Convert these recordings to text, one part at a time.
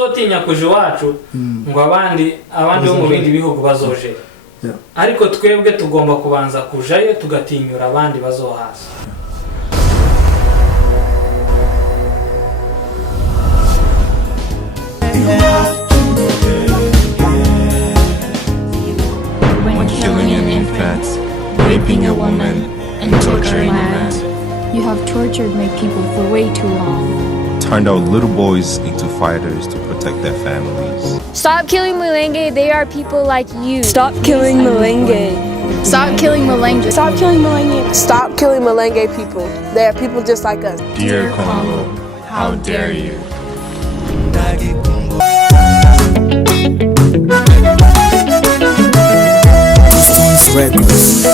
tuzotinya kuje iwacu ngo abandi bo mu bindi bihugu bazoje ariko twebwe tugomba kubanza kujayo tugatinyura abandi bazohaza. Killing an infant, raping a woman, and torturing a man. You have tortured my people for way too long. Turned out little boys into fighters to protect their families. Stop killing Mulenge. They are people like you. Stop killing Mulenge. Stop killing Mulenge. Stop killing Mulenge. Stop killing Mulenge people. They are people just like us. Dear Congo, how dare you? Records.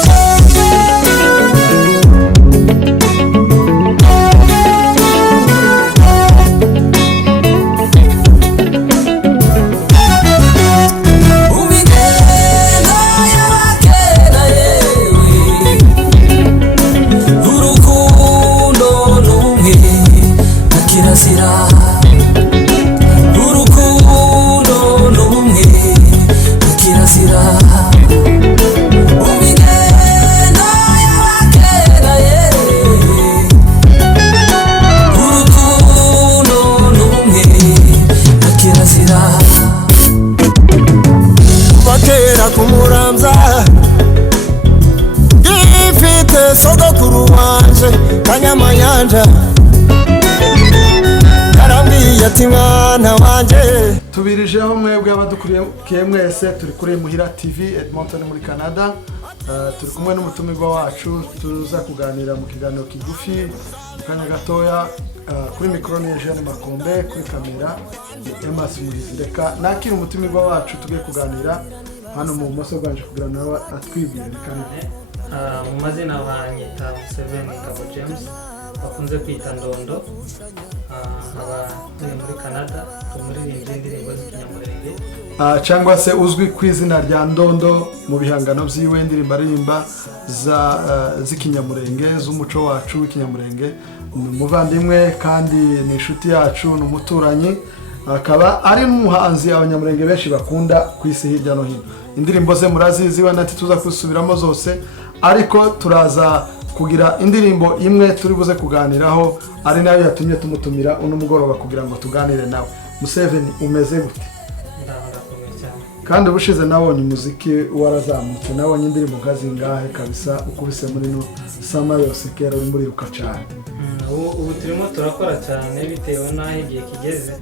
kumuramza gifite sogokuru wanje kanyamayanja karambwiye ati mwana wanje. Tubirijeho mwebwe abadukuriye mwese turi kuri Muhira TV Edmonton muri Canada. Turi kumwe n'umutumirwa wacu tuza kuganira mu kiganiro kigufi kanya gatoya. Kuri mikoro ni Jean Makombe, kuri kamera Emas Muhizi. Reka nakira umutumirwa wacu tugiye kuganira hano mu bumoso bwanje kugira nawe atwibwire kandi mu mazina banyita Museveni Ngabo James bakunze kwita Ndondo. Aba muri Canada muri indirimbo z'ikinyamurenge cyangwa se uzwi ku izina rya Ndondo mu bihangano by'iwe ndirimbo aririmba z'ikinyamurenge z'umuco wacu w'ikinyamurenge. Umuvandimwe kandi ni inshuti yacu n'umuturanyi, akaba ari n'umuhanzi abanyamurenge benshi bakunda ku isi hirya no hino. Indirimbo ze murazizi wanati tuza kusubiramo zose, ariko turaza kugira indirimbo imwe turi buze kuganiraho ari nayo yatumye tumutumira uno mugoroba kugira ngo tuganire nawe. Museveni umeze gute? Kandi ubushize nabonye umuziki warazamutse, nabonye indirimbo ngazingahe kabisa ukubise muri no sama yose kera uri muri ruka cyane. Ubu turimo turakora cyane bitewe n'aho igihe kigeze,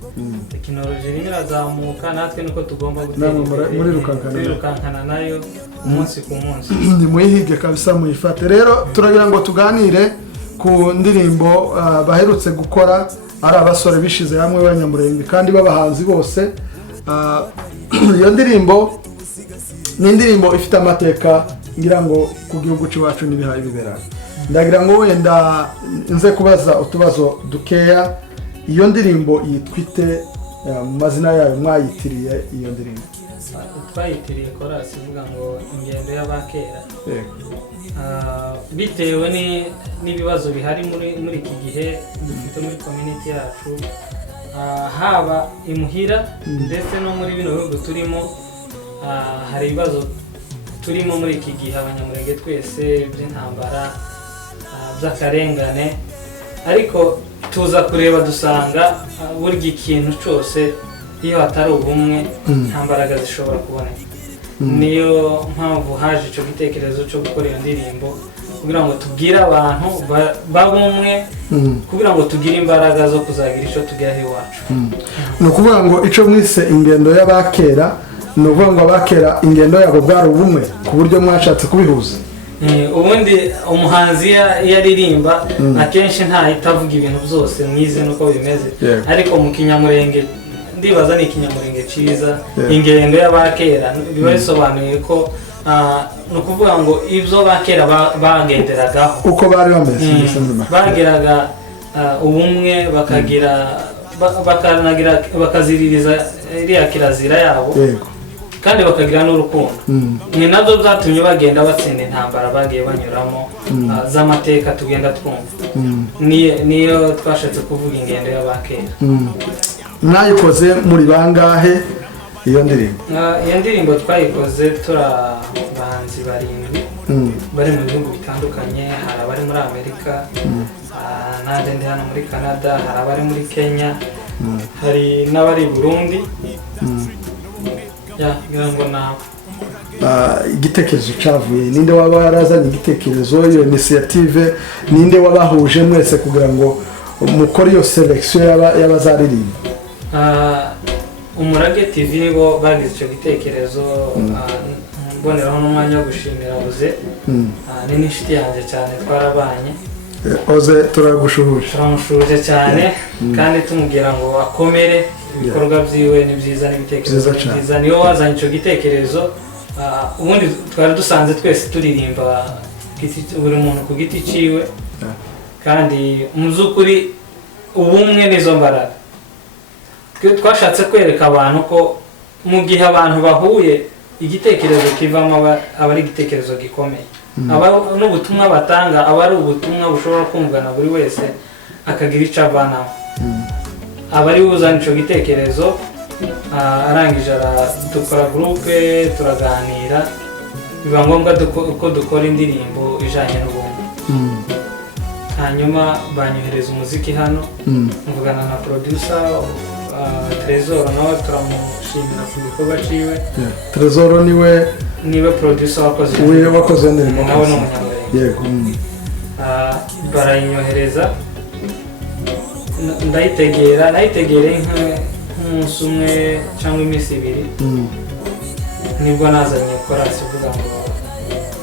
tekinoloji irazamuka natwe nuko tugomba gutera muri rukankana nayo umunsi ku munsi. Ni muyihige kabisa muyifate. Rero turagira ngo tuganire ku ndirimbo baherutse gukora ari abasore bishize hamwe b'abanyamurenge kandi b'abahanzi bose. Iyo ndirimbo ni indirimbo ifite amateka ngira ngo ku gihugu cyacu n'ibihaye bibera. Ndagira ngo wenda nze kubaza utubazo dukeya. Iyo ndirimbo yitwite mu mazina yayo mwayitiriye iyo ndirimbo? Twayitiriye chorus ivuga ngo ingendo y'abakera. Bitewe n'ibibazo bihari muri iki gihe dufite muri community yacu, haba imuhira ndetse no muri bino bihugu turimo, hari ibibazo turimo muri iki gihe abanyamurenge twese by'intambara by'akarengane, ariko tuza kureba dusanga burya ikintu cyose iyo hatari ubumwe nta mbaraga zishobora kuboneka. Niyo mpamvu haje icyo gitekerezo cyo gukora iyo ndirimbo kugira ngo tubwire abantu babumwe, kugira ngo tugire imbaraga zo kuzagira icyo tugeraho iwacu. Ni ukuvuga ngo icyo mwise ingendo y'abakera, ni ukuvuga ngo abakera ingendo yabo bwari ubumwe ku buryo mwashatse kubihuza. Ubundi umuhanzi yaririmba akenshi ntahita avuga ibintu byose mwize nuko bimeze, ariko mu kinyamurenge ndibaza ni ikinyamurenge cyiza. Ingendo y'abakera biba bisobanuye ko ni ukuvuga ngo ibyo bakera bagenderagaho uko bari bameze, bageraga ubumwe bakaziririza iriya kirazira yabo kandi bakagira n'urukundo. Ni nabyo byatumye bagenda batsinda intambara bagiye banyuramo z'amateka tugenda twumva. Niyo twashatse kuvuga ingendo y'abakera. mwayikoze muri bangahe iyo ndirimbo? Iyo ndirimbo twayikoze turi abahanzi barindwi bari mu bihugu bitandukanye. Hari abari muri Amerika, nanjye ndi hano muri Canada, hari abari muri Kenya, hari n'abari i Burundi. Ngira ngo nawe igitekerezo cyavuye ninde waba yarazanye igitekerezo, iyo initiative ninde wabahuje mwese kugira ngo mukore iyo selection y'abazaririmba? Umurage TV nibo bagize icyo gitekerezo. Mboneraho n'umwanya wo gushimira Oze, ni n'inshuti yanjye cyane twarabanye. Oze turamushuje cyane kandi tumubwira ngo akomere, ibikorwa byiwe ni byiza n'ibitekerezo byiza. Niyo wazanye icyo gitekerezo. Ubundi twari dusanze twese turirimba buri muntu ku giti ciwe, kandi mu by'ukuri ubumwe n'izo mbaraga. Twashatse kwereka abantu ko mu gihe abantu bahuye igitekerezo kivamo aba ari igitekerezo gikomeye. N'ubutumwa batanga aba ari ubutumwa bushobora kumvwa na buri wese akagira icyo avanamo. Aba ari uzana icyo gitekerezo, arangije dukora groupe turaganira, biba ngombwa ko dukora indirimbo ijanye n'ubumwe. Hanyuma banyohereza umuziki hano, mvugana na producer Trezor, nawe turamushimira ku gikorwa ciwe. Trezor niwe producer wakoze indirimbo, nawe n'umunyamurenge. Yego. Barayinyohereza, nayitegereye nk'umunsi umwe cyangwa iminsi ibiri, nibwo nazanye korasi uvuga ngo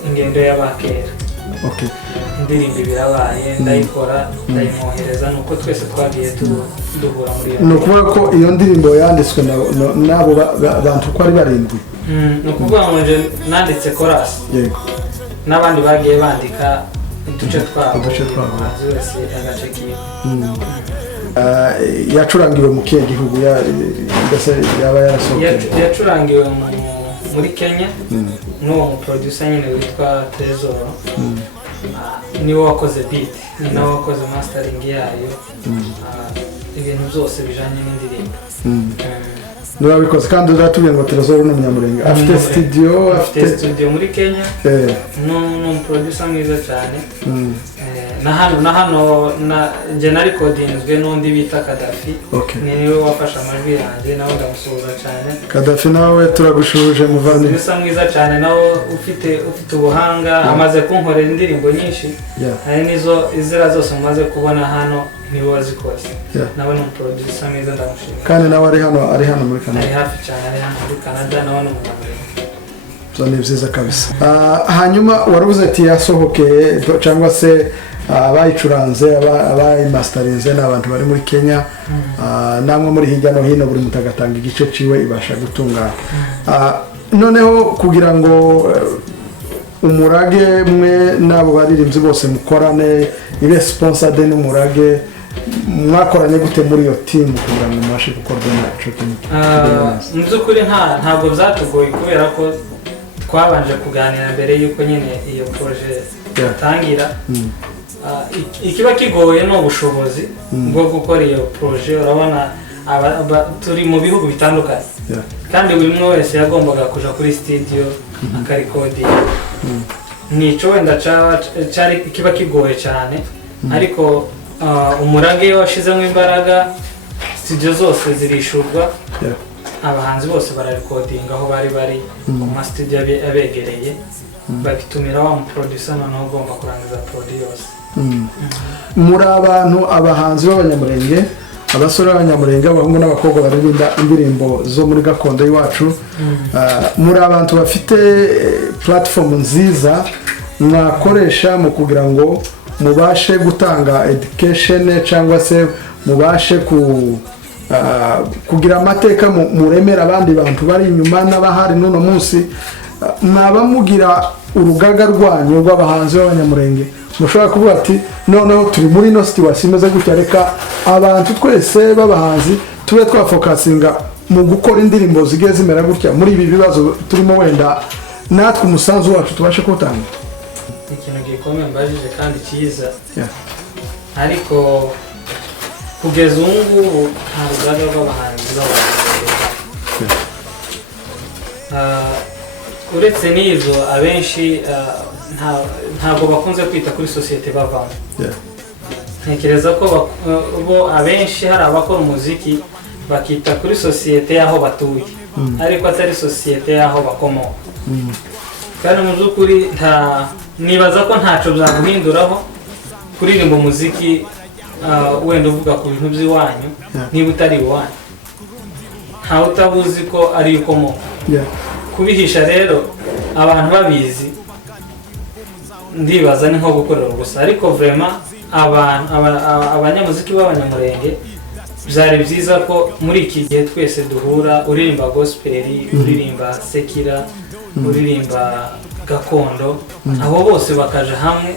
ingendo y'abakera. Indirimbo birabaye, ndayikora ndayimwohereza, nuko twese twagiye duhura muri iyo. Ni ukuvuga ko iyo ndirimbo yanditswe n'abo bantu uko ari barindwi? Ni ukuvuga ngo nje nanditse korasi, n'abandi bagiye bandika uduce twabo, umuhanzi wese agace kiwe. Yacurangiwe mu kihe gihugu? Yaba yarasohokeye? Yacurangiwe muri Kenya n'uwo muproducer nyine witwa Trezor. Niwe wakoze beat, ni nawe wakoze mastering yayo, ibintu byose bijanye n'indirimbo. Niba bikoze kandi uratubwiye ngo Trezor n'umunyamurenge, afite studio muri Kenya, n'umuproducer mwiza cyane. Na hano nje na recordingzwe n'undi bita Kadafi, niwe wafashe amajwi yanjye, nawe ndamusuhuza cyane. Kadafi nawe turagushuje muvandimwe, producer mwiza cyane, nawe ufite ubuhanga, amaze kunkorera indirimbo nyinshi. Hari nizo izira zose mumaze kubona hano niwe wazikoze. Nawe ni umuproducer mwiza, ndamushimira. Kandi nawe ari hano muri Canada? Ari hafi cyane, ari hano muri Canada, nawe ni umunyamurenge. Ni byiza kabisa. Hanyuma waravuze ati yasohokeye cyangwa se abayicuranze, abayimasterinze n'abantu bari muri Kenya, namwe muri hirya no hino, buri mutagatanga igice ciwe ibasha gutungana. Noneho kugira ngo umurage mwe n'abo baririmbyi bose mukorane, ibe sponsored n'umurage, mwakoranye gute muri iyo team kugira ngo mubashe gukorana ico kintu? Mu by'ukuri ntabwo byatugoye, kubera ko twabanje kuganira mbere yuko nyine iyo projet yatangira. Ikiba kigoye no ubushobozi bwo gukora iyo projet. Urabona turi mu bihugu bitandukanye, kandi buri umwe wese yagombaga kuja kuri studio akarekodinga. Nico wenda cyari kiba kigoye cyane, ariko umurage washizemo imbaraga, studio zose zirishurwa, abahanzi bose bararekodinga aho bari ku ma studio abegereye, bagitumira wa muproducer noneho ugomba kurangiza produit yose. Muri abantu abahanzi b'abanyamurenge, abasore b'abanyamurenge, abahungu n'abakobwa baririmba indirimbo zo muri gakondo y'iwacu, muri abantu bafite platform nziza mwakoresha mu kugira ngo mubashe gutanga education cyangwa se mubashe kugira amateka muremera abandi bantu bari inyuma n'abahari n'uno munsi, mwaba mugira urugaga rwanyu rw'abahanzi b'abanyamurenge mushobora kuvuga ati noneho turi muri ino situation imeze gutya, reka abantu twese b'abahanzi tube twafokasinga mu gukora indirimbo zigiye zimera gutya muri ibi bibazo turimo, wenda natwe umusanzu wacu tubashe kuwutanga? Ikintu gikomeye mbajije kandi cyiza, ariko kugeza ubu ngubu nta rugaga rw'abahanzi uretse n'izo abenshi ntabwo bakunze kwita kuri sosiyete bavamo. Ntekereza ko bo abenshi hari abakora umuziki bakita kuri sosiyete y'aho batuye ariko atari sosiyete y'aho bakomoka. Kandi mu by'ukuri nibaza ko ntacyo byaguhinduraho kuririmba umuziki wenda uvuga ku bintu by'iwanyu niba utari iwanyu ntawe utabuzi ko ari ukomoka. Kubihisha rero abantu babizi ndibaza ni nko gukorera ubusa, ariko vraiment abanyamuziki b'abanyamurenge byari byiza ko muri iki gihe twese duhura, uririmba gospel, uririmba sekira, uririmba gakondo, abo bose bakaje hamwe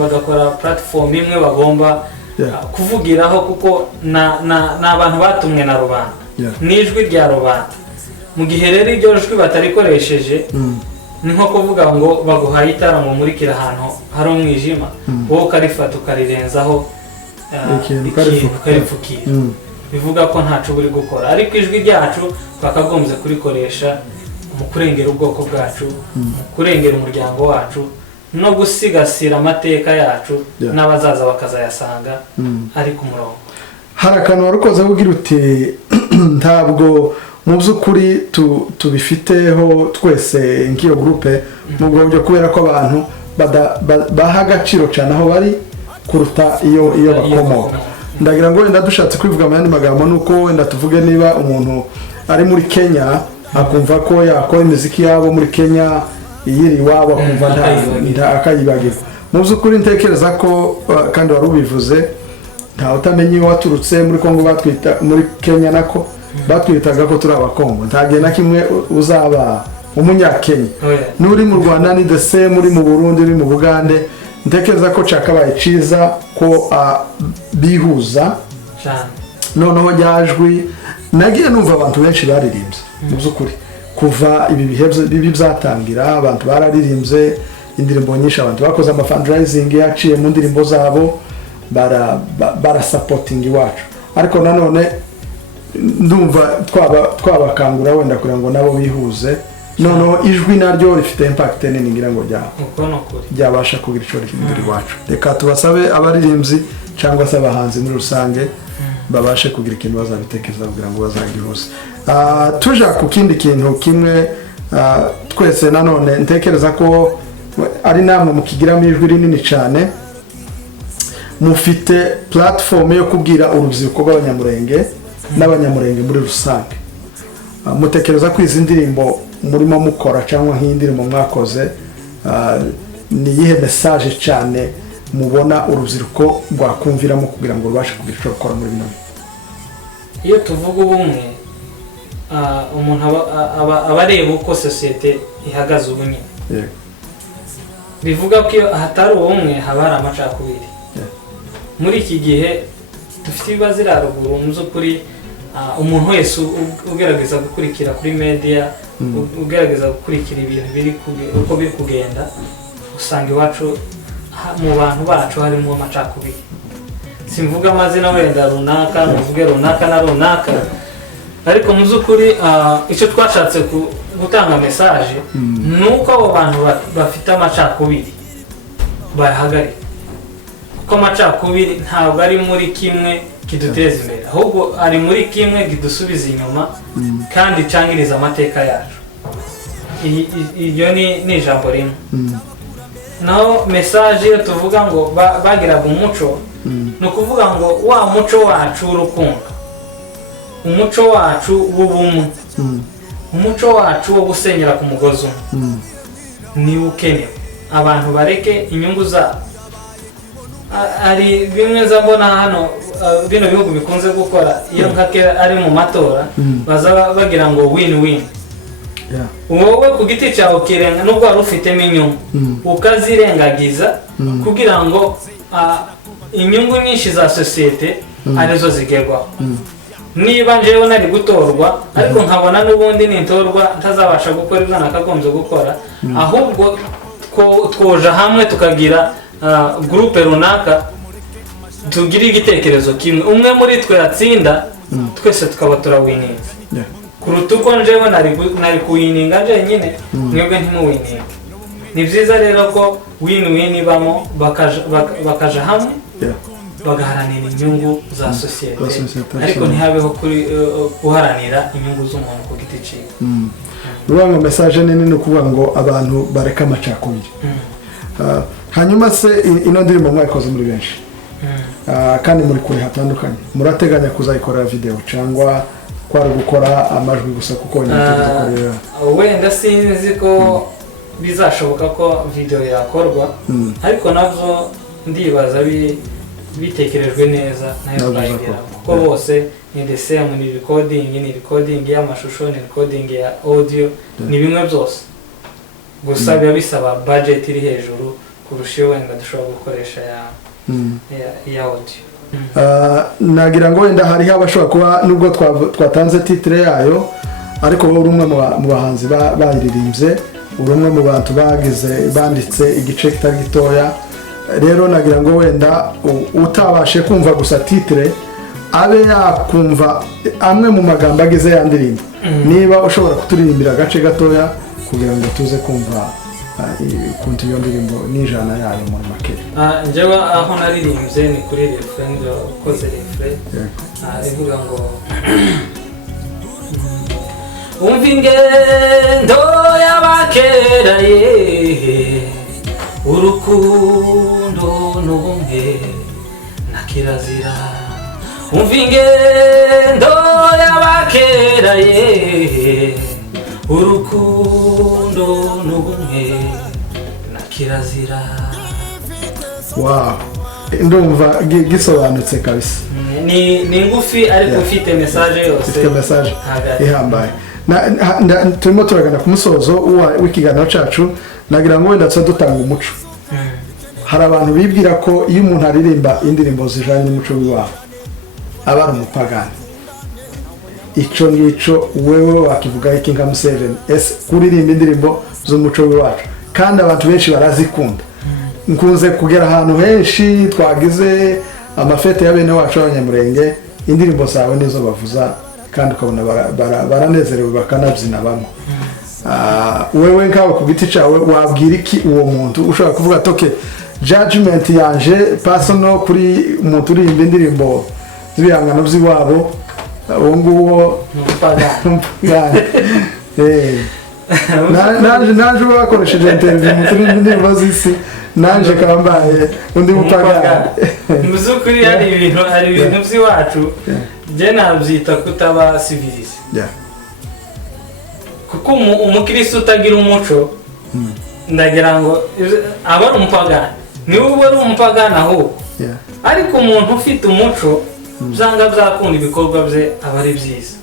bagakora platform imwe bagomba kuvugiraho, kuko na abantu batumwe na rubanda, n'ijwi rya rubanda. Mu gihe rero iryo jwi batarikoresheje ni nko kuvuga ngo baguhaye itara ngo murikira ahantu hari umwijima, wowe ukarifata ukarirenzaho ikintu ukaripfukira, bivuga ko ntacu buri gukora. Ariko ijwi ryacu bakagombye kurikoresha mu kurengera ubwoko bwacu, mu kurengera umuryango wacu, no gusigasira amateka yacu n'abazaza bakazayasanga ari ku murongo. Hari akantu warukoze kugira uti ntabwo mu by'ukuri tubifiteho twese nk'iyo groupe mu buryo kubera ko abantu baha agaciro cyane aho bari kuruta iyo bakomoka. Ndagira ngo wenda dushatse kwivuga mu yandi magambo nuko wenda tuvuge niba umuntu ari muri Kenya akumva ko yakora imiziki yabo muri Kenya iyiri iwabo akumva akayibagirwa. Mu by'ukuri ntekereza ko kandi wari ubivuze ntawe utamenye iyo waturutse muri Kongo batwita muri Kenya nako batwitaga ko turi abakongo, ntagiye na kimwe uzaba umunyakenya. N'uri mu Rwanda ni the same, uri mu Burundi, uri mu Bugande. Ntekereza ko cakabaye ciza ko bihuza noneho ryajwi. Nagiye numva abantu benshi baririmbye mu by'ukuri kuva ibi bihe bibi byatangira, abantu bararirimbye indirimbo nyinshi, abantu bakoze ama fundraising yaciye mu ndirimbo zabo bara supporting iwacu. Ariko nanone ndumva twabakangura wenda kugira ngo nabo bihuze, noneho ijwi naryo rifite impact nini ngira ngo ryabasha kugira icyo rihindura iwacu. Reka tubasabe abaririmbyi cyangwa se abahanzi muri rusange babashe kugira ikintu bazabitekereza kugira ngo bazagihuze. Tuja ku kindi kintu kimwe, twese nanone ntekereza ko ari namwe mukigiramo ijwi rinini cyane, mufite platform yo kubwira urubyiruko rw'abanyamurenge n'abanyamurenge muri rusange. Mutekereza ko izi ndirimbo murimo mukora cyangwa nk'indirimbo mwakoze ni yihe message cyane mubona urubyiruko rwakumviramo kugira ngo rubashe kugira icyo rukora muri bino? Iyo tuvuga ubumwe, umuntu aba areba uko sosiyete ihagaze ubu nyine. Bivuga ko iyo hatari ubumwe haba hari amacakubiri. Muri iki gihe dufite ibibazo iraruguru mu by'ukuri, umuntu wese ugerageza gukurikira kuri media, ugerageza gukurikira ibintu uko biri kugenda, usanga iwacu mu bantu bacu harimo amacakubiri. Simvuga amazina wenda runaka, mvuge runaka na runaka, ariko mu by'ukuri icyo twashatse gutanga message ni uko abo bantu bafite amacakubiri bahagarika, kuko amacakubiri ntabwo ari muri kimwe kiduteza imbere, ahubwo ari muri kimwe kidusubiza inyuma kandi cyangiriza amateka yacu. Iyo ni ijambo rimwe. Naho message iyo tuvuga ngo bagiraga umuco, ni ukuvuga ngo wa muco wacu w'urukundo, umuco wacu w'ubumwe, umuco wacu wo gusenyera ku mugozi umwe ni ukenewe. Abantu bareke inyungu zabo. Ari bimwe mbona hano bino bihugu bikunze gukora, iyo nkake ari mu matora baza bagira ngo win-win. Wowe ku giti cyawe ukirenga nubwo wari ufitemo inyungu ukazirengagiza kugira ngo inyungu nyinshi za sosiyete arizo zigerwaho. Niba njyewe nari gutorwa ariko nkabona n'ubundi nintorwa ntazabasha gukora ibyo nakagombye gukora, ahubwo twoja hamwe tukagira groupe runaka tugire igitekerezo kimwe umwe muri twe yatsinda twese tukaba turawininga kuruta uko njewe nari kuwininga njyenyine mwebwe ntimuwininga. Ni byiza rero ko win-win ibamo bakaja hamwe bagaharanira inyungu za sosiyete ariko ntihabeho guharanira inyungu z'umuntu ku giti ciwe. Uvuga ngo message nini ni ukuvuga ngo abantu bareka amacakubiri. Hanyuma se ino ndirimbo mwayikoze muri benshi kandi muri kure hatandukanye, murateganya kuzayikorera video cyangwa kwari gukora amajwi gusa kuko nyine wenda sinzi ko bizashoboka ko video yakorwa ariko navyo ndibaza bitekerejwe neza nayo twayigira kuko bose ni the same, ni recording y'amashusho, ni recording ya audio, ni bimwe byose gusa biba bisaba budget iri hejuru kurusha wenda dushobora gukoresha ya audio. Nagira ngo wenda hari abashobora kuba nubwo twatanze titre yayo ariko wowe urumwe mu bahanzi bayiririmbye, urumwe mu bantu banditse igice kitari gitoya. Rero nagira ngo wenda utabashe kumva gusa titre abe yakumva amwe mu magambo agize ya ndirimbo, niba ushobora kuturirimbira agace gatoya kugira ngo tuze kumva ukuntu iyo ndirimbo n'ijana yayo muri make. Njyewe aho naririmbye ni kuri refrain, ukoze refrain rivuga ngo umva ingendo y'abakera ye, urukundo n'ubumwe na kirazira. Umva ingendo y'abakera ye, urukundo n'ubumwe na kirazira. Wow, ndumva gisobanutse kabisa. Ni ngufi ariko ufite message yose. Ufite message ihambaye. Turimo turagana ku musozo w'ikiganiro cyacu. Nagira ngo wenda dutanga umuco. Hari abantu bibwira ko iyo umuntu aririmba indirimbo zijanye n'umuco w'iwabo aba ari umupagani. Ico ngico wewe wakivuga iki nka Museveni kuririmba indirimbo z'umuco w'iwacu kandi abantu benshi barazikunda. Nkunze kugera ahantu henshi twagize amafete ya bene wacu abanyamurenge, indirimbo zawe nizo bavuza kandi ukabona baranezerewe bakanabyina bamwe. Wewe nkawe ku giti cyawe wabwira iki uwo muntu ushobora kuvuga toke judgment yanje personal kuri umuntu uririmba indirimbo z'ibihangano by'iwabo uwo nguwo nanje bakoresheje interview mu turi indirimbo z'isi nanje kambaye undi mupagani. Muzukuri hari ibintu by'iwacu je nabyita kutaba civilise. Kuko umukristo utagira umuco ndagira ngo aba ari umupagani, niwe uba ari umupagani ahubwo. Ariko umuntu ufite umuco byanga byakunda ibikorwa bye aba ari byiza.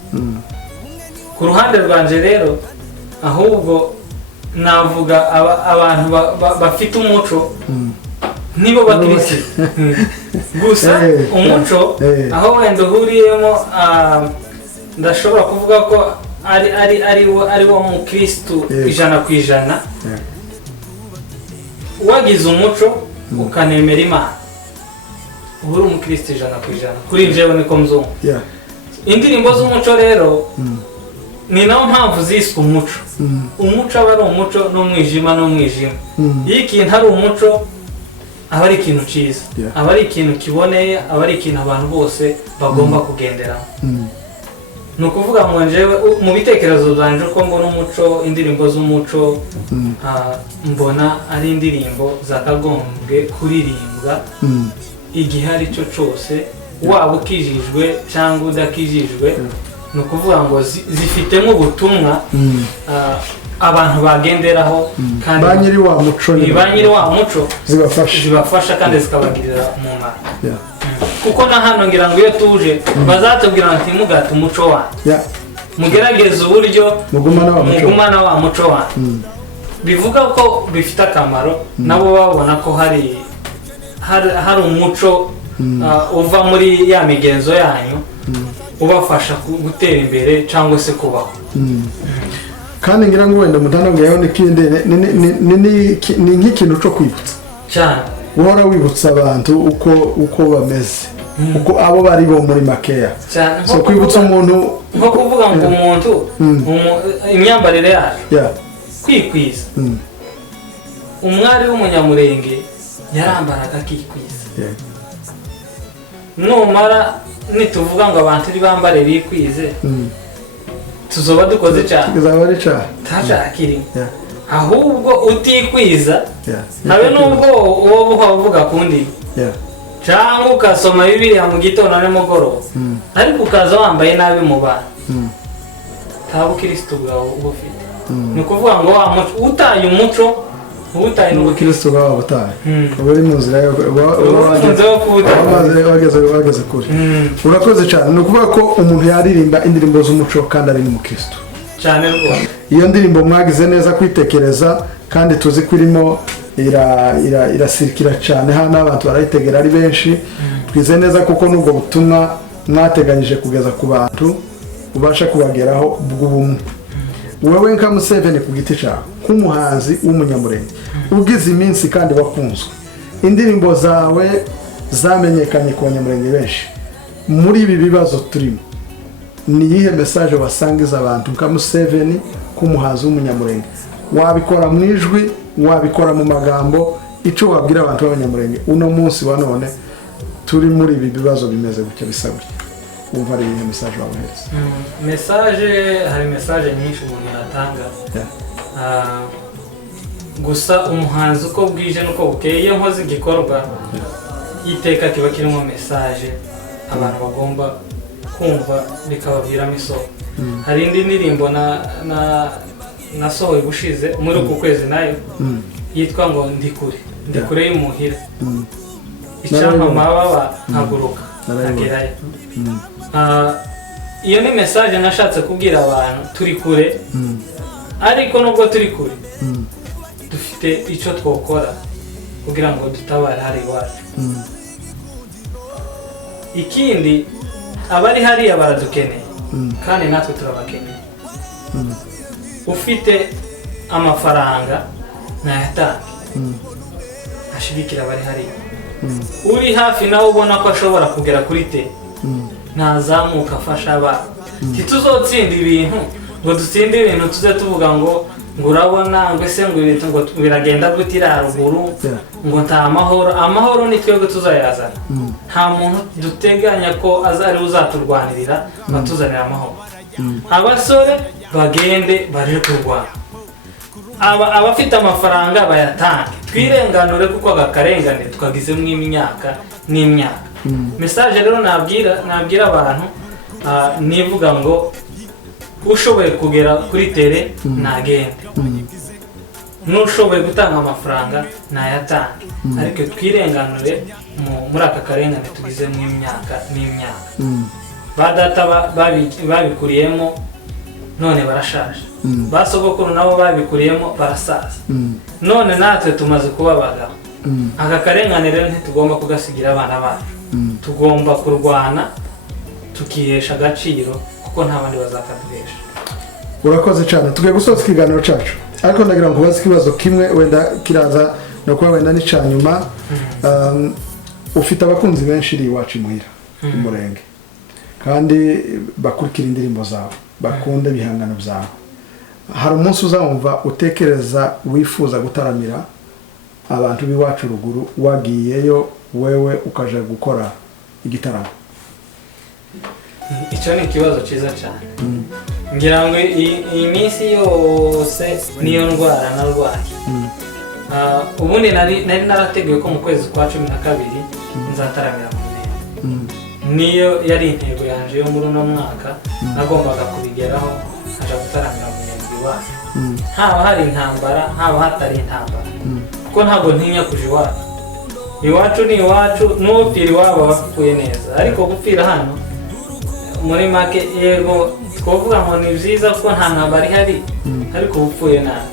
Ku ruhande rwanje rero ahubwo navuga abantu bafite umuco nibo bakirisi gusa umuco aho wenda uhuriyemo ndashobora kuvuga ko ari wo mukristo 100%. Wagize umuco ukanemera Imana uri umukristo 100%. Kuri jewe niko mzungu. Indirimbo z'umuco rero ni naho mpamvu ziswe umuco. Umuco aba ari umuco n'umwijima n'umwijima. Iyo ikintu ari umuco aba ari ikintu cyiza, aba ari ikintu kiboneye, aba ari ikintu abantu bose bagomba kugenderamo. Ni ukuvuga ngo njyewe mu bitekerezo byanjye uko mbona umuco, indirimbo z'umuco mbona ari indirimbo zakagombwe kuririmbwa igihe ari cyo cyose, waba ukijijwe cyangwa udakijijwe. Ni ukuvuga ngo zifitemo ubutumwa abantu bagenderaho kandi banyiri wa muco zibafasha kandi zikabagirira umumaro. Kuko na hano ngira ngo iyo tuje bazatubwira ati mugata umuco wanyu, mugerageze uburyo mugumana wa muco wanyu. Bivuga ko bifite akamaro, nabo babona ko hari umuco uva muri ya migenzo yanyu ubafasha gutera imbere cyangwa se kubaho. Kandi ngira ngo wenda mutanongeyeho n'ikindi ni nk'ikintu cyo kwibutsa cyane uhora wibutsa abantu uko bameze uko abo bari bo muri makeya cyane so kwibutsa umuntu nko kuvuga ngo umuntu imyambarire yacu kwikwiza umwari w'umunyamurenge yarambaraga akikwiza numara nituvuga ngo abantu bambare bikwize tuzoba dukoze cyane tashakirimo ahubwo utikwiza habe nubwo uwo uvuga kundi cyangwa ukasoma Bibiliya mu gitondo n'umugoroba ariko ukaza wambaye nabi mu bantu nta bukristo bwawe uba ufite ni ukuvuga ngo utaye umuco utaye n'ubukristo bwawe utaye uba uri mu nzira wageze kure urakoze cyane ni ukuvuga ko umuntu yaririmba indirimbo z'umuco kandi ari n'umukristo cyane rwose iyo ndirimbo mwagize neza kwitekereza kandi tuzi ko irimo irasirikira cyane hano abantu barayitegera ari benshi twize neza kuko nubwo butumwa mwateganyije kugeza ku bantu ubasha kubageraho bw'ubumwe wowe nka Museveni ku giti cyawe nk'umuhanzi w'umunyamurenge ugize iminsi kandi wakunzwe indirimbo zawe zamenyekanye ku banyamurenge benshi muri ibi bibazo turimo ni iyihe message wasangiza abantu nka Museveni k'umuhanzi w'umunyamurenge wabikora mu ijwi wabikora mu magambo icyo wabwira abantu b'abanyamurenge uno munsi wa none turi muri ibi bibazo bimeze gutya bisa gutya wumva ari iyihe message wabahereza hari message nyinshi umuntu yatanga gusa umuhanzi uko bwije nuko bukeye iyo nkoze igikorwa iteka kiba kirimo message abantu bagomba kumva bikabaviramo isoko hari indi ndirimbo nasohoye gushize muri uku kwezi nayo yitwa ngo ndikure y'umuhira icampa amababa nkaguruka nkagerayo iyo ni message nashatse kubwira abantu turi kure ariko nubwo turi kure dufite icyo twokora kugira ngo dutabare hari iwacu ikindi abari hariya baradukeneye kandi natwe turabakeneye ufite amafaranga nayatange ashigikira abari hariya uri hafi nawe ubona ko ashobora kugera kuri te nazamuka afasha abana ntituzotsinda ibintu ngo dutsinde ibintu tuze tuvuga ngo urabona ngo ese ngo ibintu ngo biragenda gutira ruguru ngo nta amahoro ni twebwe tuzayazana nta muntu duteganya ko azari uzaturwanirira batuzanira amahoro abasore bagende baje kurwana abafite amafaranga bayatange twirenganure kuko agakarengane tukagizemo imyaka n'imyaka message rero nabwira abantu nivuga ngo ushoboye kugera kuri tere nagende n'ushoboye gutanga amafaranga nayatange ariko twirenganure muri aka karengane tugizemo imyaka n'imyaka badata babikuriyemo none barashaje basogokuru nabo babikuriyemo barasaza none natwe tumaze kuba abagabo aka karengane rero ntitugomba kugasigira abana bacu tugomba kurwana tukihesha agaciro kuko nta bandi bazakaduhesha urakoze cyane tugiye gusoza ikiganiro cyacu ariko ndagira ngo ubaze ikibazo kimwe wenda kiraza no kuba wenda n'icanyuma ufite abakunzi benshi iri iwacu imuhira umurenge kandi bakurikira indirimbo zawe bakunda ibihangano byawe hari umunsi uzamva utekereza wifuza gutaramira abantu b'iwacu ruguru wagiyeyo wewe ukaje gukora igitaramo icyo ni ikibazo cyiza cyane ngira ngo iyi minsi yose niyo ndwara narwaye ubundi nari narateguye ko mu kwezi kwa 12 nzataramira mu ntego niyo yari intego yanje yo muri uno mwaka nagombaga kubigeraho aja gutaramira mu ntego iwacu haba hari intambara haba hatari intambara kuko ntabwo ntinya kuja iwacu ni iwacu n'upfira iwabo bapfuye neza ariko gupfira hano muri make yego twavuga ngo ni byiza kuko nta ntambara ihari ariko upfuye nabi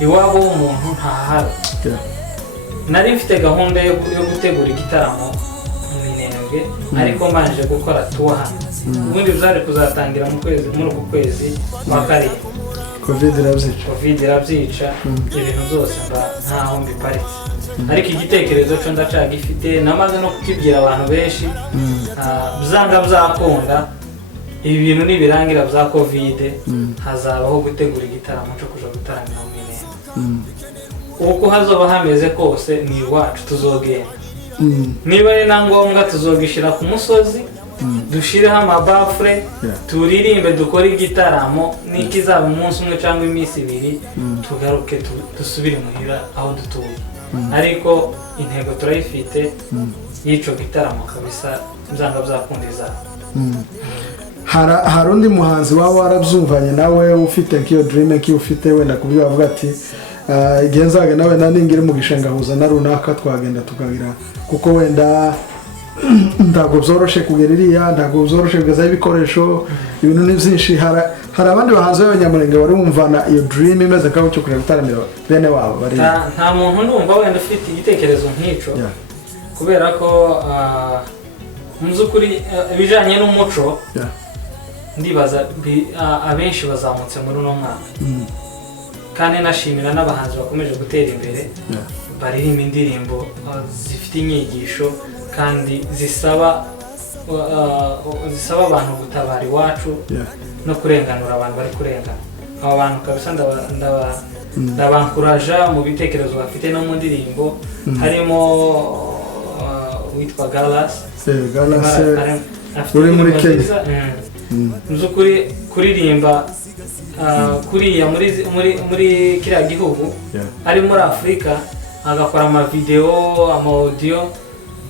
iwabo w'umuntu ntahari nari mfite gahunda yo gutegura igitaramo mu Minembwe ariko mbanje gukora tuwa hano ubundi bizari kuzatangira muri uku kwezi kwa karindwi covid irabyica ibintu byose ntaho mbiparitse ariko igitekerezo cyo ndacagifite namaze no kukibwira abantu benshi byanga byakunda ibi bintu nibirangira bya covid hazabaho gutegura igitaramo cyo kuja gutaramira mu Minembwe uko hazoba hameze kose ni iwacu tuzogenda niba ari na ngombwa tuzogishira ku musozi dushireho amabafure turirimbe dukore igitaramo n'ikizaba umunsi umwe cyangwa iminsi ibiri tugaruke dusubire muhira aho dutuye ariko intego turayifite y'ico gitaramo kabisa byanga byakundiza hari undi muhanzi waba warabyumvanye nawe ufite nk'iyo dream nk'iyo ufite wenda kubyo bavuga ati igihe nzaga nawe ningire mu gishangahuza na runaka twagenda tukagira kuko wenda ntabwo byoroshe kugera iriya ntabwo byoroshe kugezaho ibikoresho ibintu ni byinshi hari abandi bahanzi b'abanyamurenge bari bumvana iyo dream imeze nk'aho cyo kureba gutaramira bene wabo bari nta muntu numva wenda ufite igitekerezo nk'ico kubera ko mu by'ukuri ibijanye n'umuco ndibaza abenshi bazamutse muri uno mwaka kandi nashimira n'abahanzi bakomeje gutera imbere baririmba indirimbo zifite inyigisho kandi zisaba abantu gutabara iwacu no kurenganura abantu bari kurengana aba bantu kabisa ndabankuraja mu bitekerezo bafite no mu ndirimbo harimo witwa Galas uri muri Kenya muzukuri kuririmba kuriya muri kiriya gihugu ari muri Afrika agakora amavideo amaudio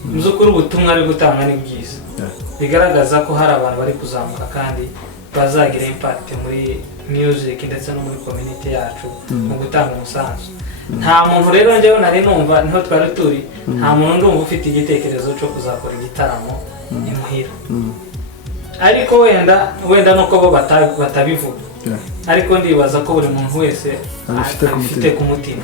muzukuri ubutumwa ari gutanga ni bwiza bigaragaza ko hari abantu bari kuzamuka kandi bazagira impact muri music ndetse no muri community yacu mu gutanga umusanzu nta muntu rero njyewe nari numva niho twari turi nta muntu ndumva ufite igitekerezo cyo kuzakora igitaramo imuhira ariko wenda nuko bo batabivuga ariko ndibaza ko buri muntu wese afite ku mutima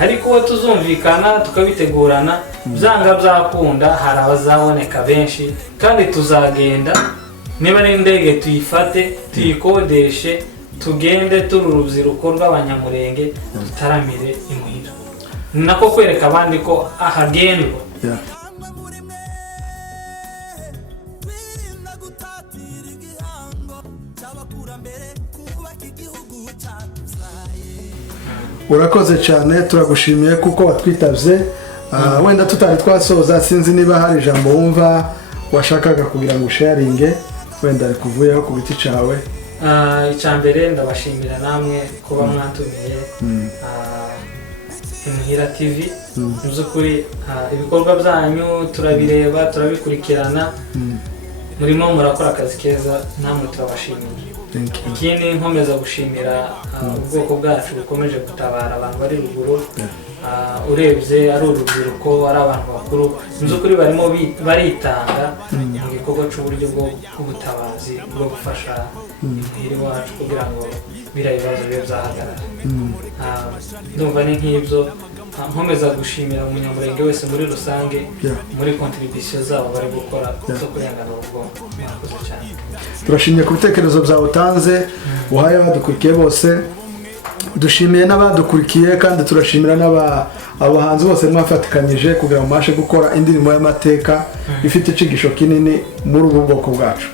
ariko uwo tuzumvikana tukabitegurana byanga byakunda hari abazaboneka benshi kandi tuzagenda niba ari indege tuyifate tuyikodeshe tugende turi urubyiruko rw'abanyamurenge dutaramire imuhira nako kwereka abandi ko ahagendwa urakoze cyane turagushimiye kuko watwitabye wenda tutari twasoza sinzi niba hari ijambo wumva washakaga kugira ngo usharinge wenda rikuvuyeho ku biti cyawe icyambere ndabashimira namwe kuba mwatumiye Imuhira TV muzukuri ibikorwa byanyu turabireba turabikurikirana murimo murakora akazi keza namwe turabashimiye ikindi nkomeza gushimira ubwoko bwacu bukomeje gutabara abantu bari ruguru urebye ari urubyiruko ari abantu bakuru muzukuri barimo baritanga mu gikorwa cy'uburyo bw'ubutabazi bwo gufasha imuhira iwacu kugira ngo biriya bibazo bibe byahagarara ndumva ni nk'ibyo nkomeza gushimira umunyamurenge wese muri rusange muri contribution zabo bari gukora zo kurenganura ubwonko murakoze cyane turashimye ku bitekerezo byawe utanze uhaye abadukurikiye bose dushimiye n'abadukurikiye kandi turashimira abahanzi bose mwafatikanyije kugira ngo mubashe gukora indirimbo y'amateka ifite icigisho kinini muri ubu bwoko bwacu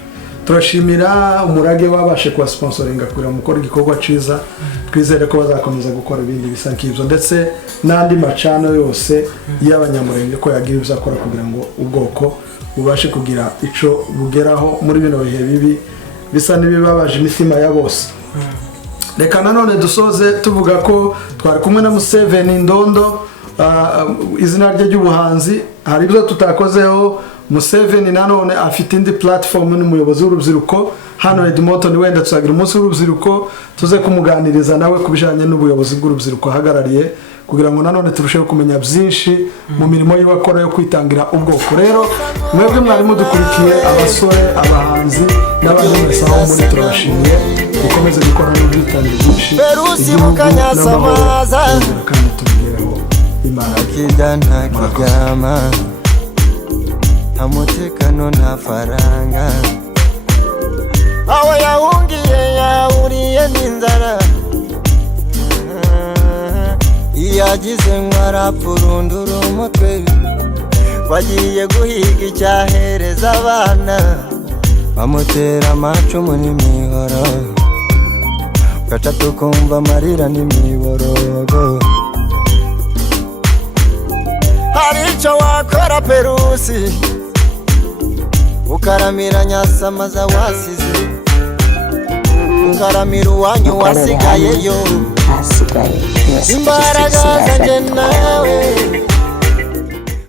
turashimira umurage wabashe kuba sponsoringa kugira ngo mukore igikorwa ciza twizere ko bazakomeza gukora ibindi bisa nk'ibyo ndetse n'andi macano yose y'abanyamurenge ko yagira ibyo akora kugira ngo ubwoko bubashe kugira ico bugeraho muri bino bihe bibi bisa n'ibibabaje imitima ya bose reka nanone dusoze tuvuga ko twari kumwe na Museveni Ndondo izina rye ry'ubuhanzi hari ibyo tutakozeho Museveni nanone afite indi platform n'umuyobozi w'urubyiruko hano Edmonton wenda tuzagira umunsi w'urubyiruko tuze kumuganiriza nawe kubijanye n'ubuyobozi bw'urubyiruko hagarariye kugira ngo nanone turusheho kumenya byinshi mu mirimo y'ibakora yo kwitangira ubwoko rero mwebwe mwarimu dukurikiye abasore abahanzi n'abandi mwese aho muri turabashimiye gukomeza gukora n'ubwitange byinshi Berusi mukanyasamaza kandi tubigereho imana akijana kijama amutekano nta faranga aho yahungiye yahuriye n'inzara iya yagize ngo arapfurundura umutwe wagiye guhiga icyahereza abana bamutera amacumu n'imihoro gaca tukumva amarira n'imiborogo hari icyo wakora Perusi ukaramira Nyasamaza wasize ukaramira uwanyu wasigayeyo imbaraga zanjye nawe